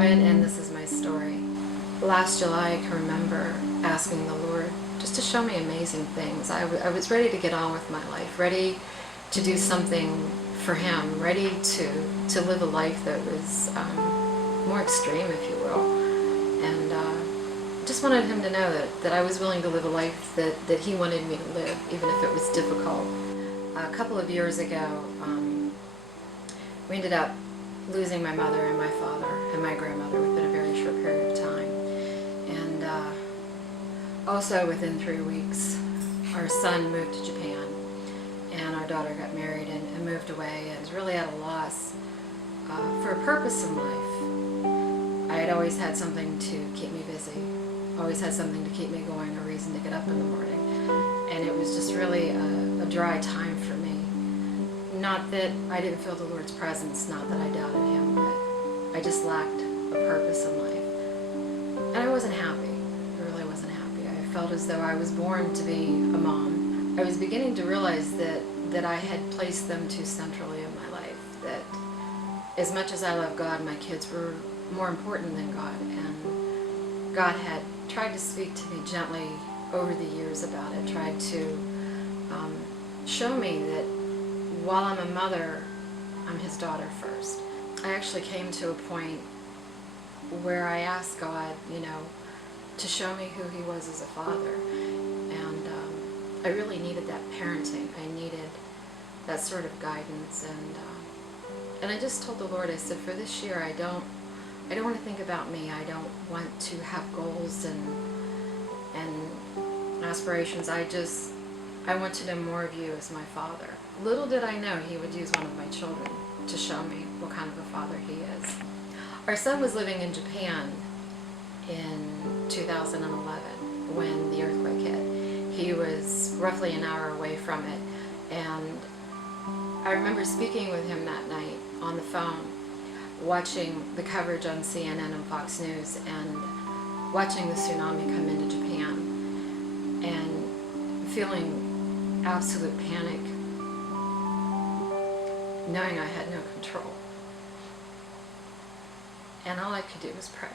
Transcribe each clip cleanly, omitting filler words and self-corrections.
Robin, and this is my story. Last July, I can remember asking the Lord just to show me amazing things. I was ready to get on with my life, ready to do something for Him, ready to live a life that was more extreme, if you will. And just wanted Him to know that I was willing to live a life that He wanted me to live, even if it was difficult. A couple of years ago, we ended up losing my mother and my father and my grandmother within a very short period of time. And also within 3 weeks, our son moved to Japan, and our daughter got married and moved away, and was really at a loss for a purpose in life. I had always had something to keep me busy, always had something to keep me going, a reason to get up in the morning. And it was just really a dry time for me. Not that I didn't feel the Lord's presence, not that I doubted Him, but I just lacked a purpose in life. And I wasn't happy. I really wasn't happy. I felt as though I was born to be a mom. I was beginning to realize that I had placed them too centrally in my life, that as much as I love God, my kids were more important than God. And God had tried to speak to me gently over the years about it, tried to show me that while I'm a mother, I'm His daughter first. I actually came to a point where I asked God, to show me who He was as a father. And I really needed that parenting. I needed that sort of guidance. And I just told the Lord, I said, for this year, I don't want to think about me. I don't want to have goals and aspirations. I want to know more of You as my Father. Little did I know He would use one of my children to show me what kind of a father He is. Our son was living in Japan in 2011 when the earthquake hit. He was roughly an hour away from it, and I remember speaking with him that night on the phone, watching the coverage on CNN and Fox News, and watching the tsunami come into Japan, and feeling absolute panic, knowing I had no control. And all I could do was pray.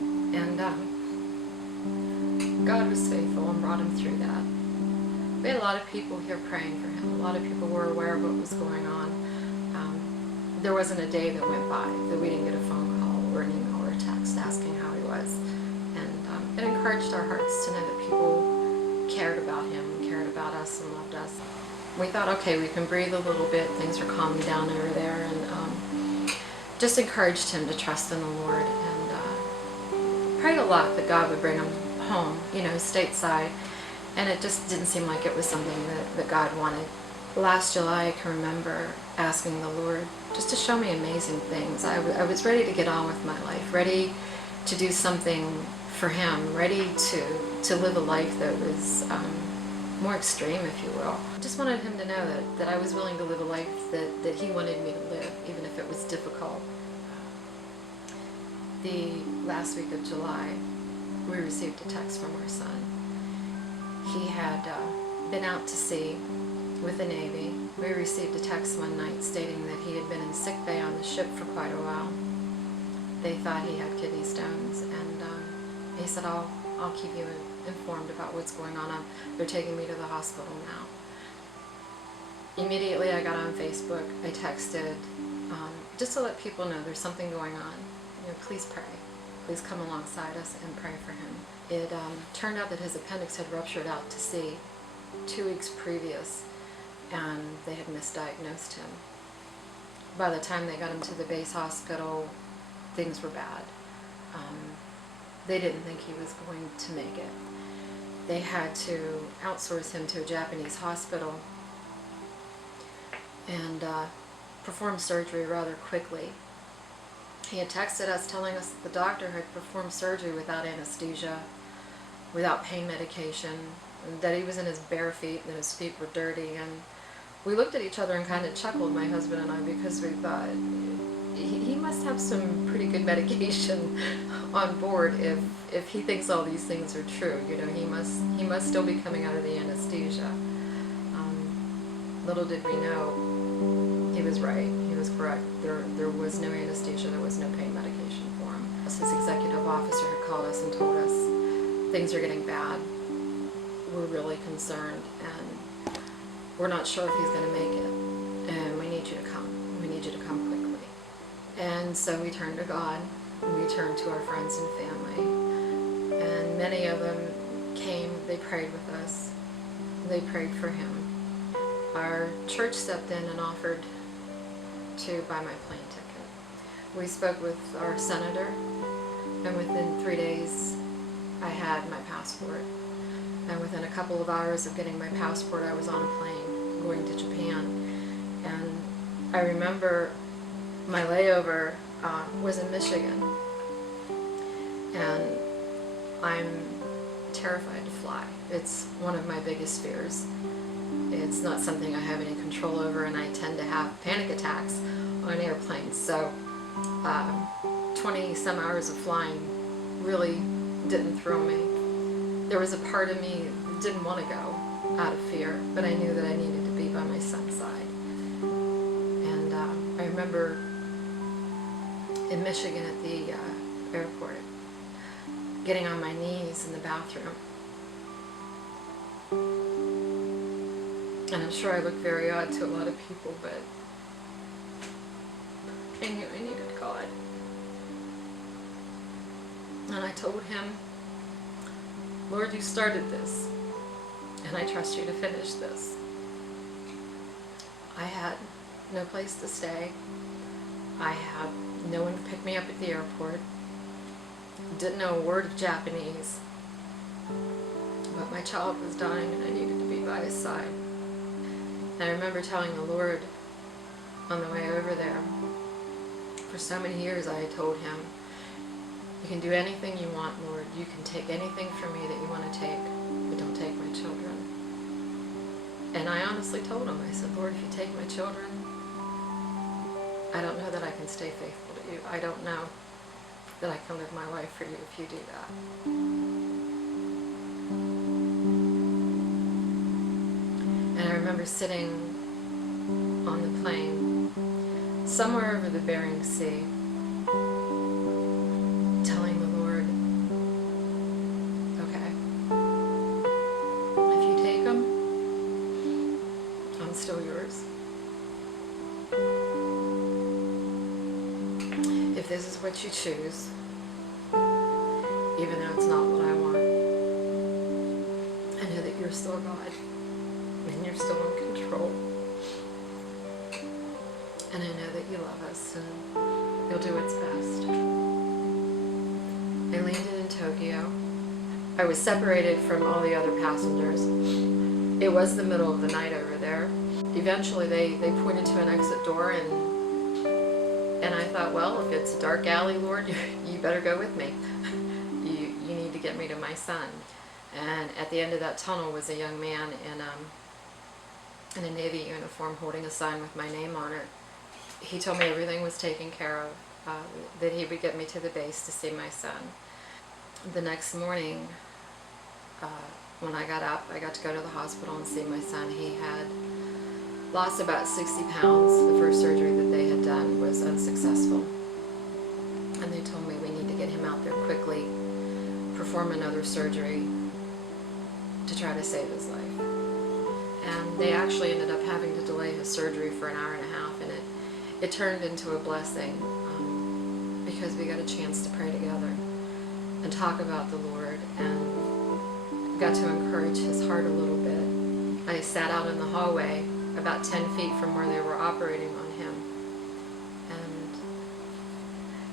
And God was faithful and brought him through that. We had a lot of people here praying for him. A lot of people were aware of what was going on. There wasn't a day that went by that we didn't get a phone call or an email or a text asking how he was. And it encouraged our hearts to know that people cared about him, cared about us, and loved us. We thought, okay, we can breathe a little bit. Things are calming down over there, and just encouraged him to trust in the Lord, and prayed a lot that God would bring him home, stateside. And it just didn't seem like it was something that God wanted. Last July, I can remember asking the Lord just to show me amazing things. I was ready to get on with my life, ready to do something for Him, ready to live a life that was more extreme, if you will. I just wanted Him to know that I was willing to live a life that He wanted me to live, even if it was difficult. The last week of July, we received a text from our son. He had been out to sea with the Navy. We received a text one night stating that he had been in sick bay on the ship for quite a while. They thought he had kidney stones, and he said, I'll keep you informed about what's going on. They're taking me to the hospital now. Immediately I got on Facebook. I texted just to let people know there's something going on. Please pray. Please come alongside us and pray for him. It turned out that his appendix had ruptured out to sea 2 weeks previous, and they had misdiagnosed him. By the time they got him to the base hospital, things were bad. They didn't think he was going to make it. They had to outsource him to a Japanese hospital and perform surgery rather quickly. He had texted us telling us that the doctor had performed surgery without anesthesia, without pain medication, that he was in his bare feet and that his feet were dirty. And we looked at each other and kind of chuckled, my husband and I, because we thought, he must have some pretty good medication on board if he thinks all these things are true. He must still be coming out of the anesthesia. Little did we know, he was right. He was correct. There was no anesthesia, there was no pain medication for him. His executive officer had called us and told us things are getting bad. We're really concerned and we're not sure if he's going to make it. And we need you to come. We need you to come quickly. And so we turned to God. We turned to our friends and family. And many of them came, they prayed with us. They prayed for him. Our church stepped in and offered to buy my plane ticket. We spoke with our senator, and within 3 days I had my passport. And within a couple of hours of getting my passport, I was on a plane going to Japan. And I remember my layover was in Michigan. And I'm terrified to fly. It's one of my biggest fears. It's not something I have any control over, and I tend to have panic attacks on airplanes. So 20 some hours of flying really didn't throw me. There was a part of me that didn't want to go out of fear, but I knew that I needed to be by my son's side. And I remember in Michigan at the airport, getting on my knees in the bathroom. And I'm sure I look very odd to a lot of people, but I knew I needed God. And I told him, Lord, you started this, and I trust you to finish this. I had no place to stay. I had no one to pick me up at the airport. Didn't know a word of Japanese. But my child was dying and I needed to be by his side. And I remember telling the Lord on the way over there, for so many years I had told him, you can do anything you want, Lord. You can take anything from me that you want to take, but don't take my children. And I honestly told him, I said, Lord, if you take my children, I don't know that I can stay faithful to you. I don't know that I can live my life for you if you do that. And I remember sitting on the plane somewhere over the Bering Sea, telling the Lord, okay, if you take them, I'm still yours. If this is what you choose, even though it's not what I want, I know that you're still God, and you're still in control. And I know that you love us, and you'll do what's best. I landed in Tokyo. I was separated from all the other passengers. It was the middle of the night over there. Eventually they pointed to an exit door, and I thought, well, if it's a dark alley, Lord, you better go with me. You need to get me to my son. And at the end of that tunnel was a young man in a Navy uniform holding a sign with my name on it. He told me everything was taken care of, that he would get me to the base to see my son. The next morning, when I got up, I got to go to the hospital and see my son. He had lost about 60 pounds. The first surgery that they had done was unsuccessful. And they told me we need to get him out there quickly, perform another surgery to try to save his life. And they actually ended up having to delay his surgery for an hour and a half, and it turned into a blessing because we got a chance to pray together and talk about the Lord and got to encourage his heart a little bit. I sat out in the hallway about 10 feet from where they were operating on him and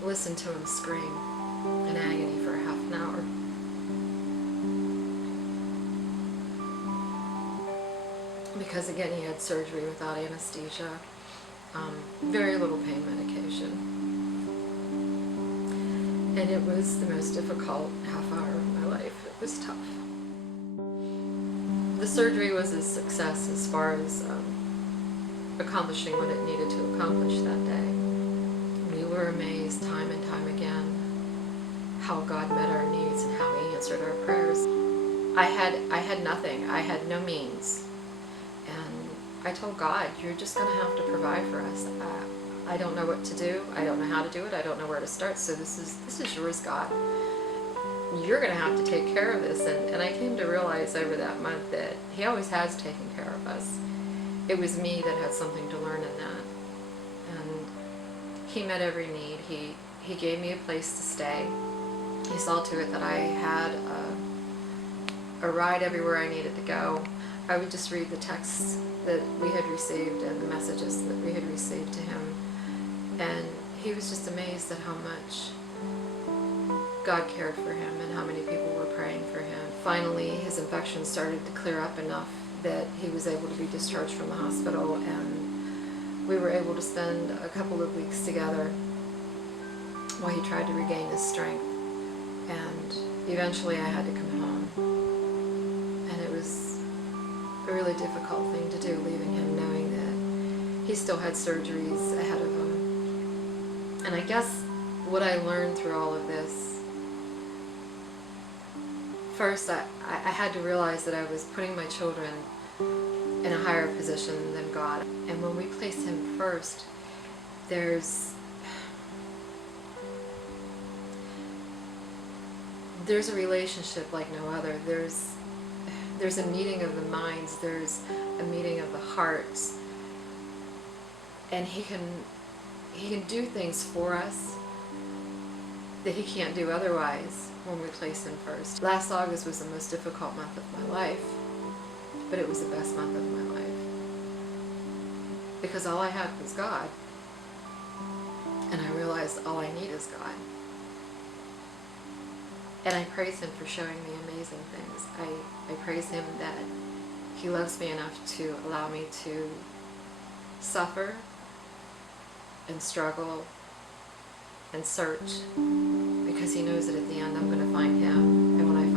listened to him scream in agony for half an hour. Because again, he had surgery without anesthesia, very little pain medication. And it was the most difficult half hour of my life. It was tough. The surgery was a success as far as accomplishing what it needed to accomplish that day. We were amazed time and time again how God met our needs and how he answered our prayers. I had nothing. I had no means. And I told God, you're just going to have to provide for us. I don't know what to do. I don't know how to do it. I don't know where to start. So this is yours, God. You're going to have to take care of this. And I came to realize over that month that he always has taken care of us. It was me that had something to learn in that. And he met every need. He gave me a place to stay. He saw to it that I had a ride everywhere I needed to go. I would just read the texts that we had received and the messages that we had received to him. And he was just amazed at how much God cared for him and how many people were praying for him. Finally, his infection started to clear up enough that he was able to be discharged from the hospital, and we were able to spend a couple of weeks together while he tried to regain his strength. And eventually I had to come home. And it was a really difficult thing to do, leaving him, knowing that he still had surgeries ahead of him. And I guess what I learned through all of this, first I had to realize that I was putting my children in a higher position than God. And when we place him first, there's a relationship like no other. There's a meeting of the minds, there's a meeting of the hearts, and he can do things for us that he can't do otherwise when we place him first. Last August was the most difficult month of my life, but it was the best month of my life, because all I had was God, and I realized all I need is God. And I praise him for showing me amazing things. I praise him that he loves me enough to allow me to suffer and struggle and search, because he knows that at the end I'm going to find him. And when I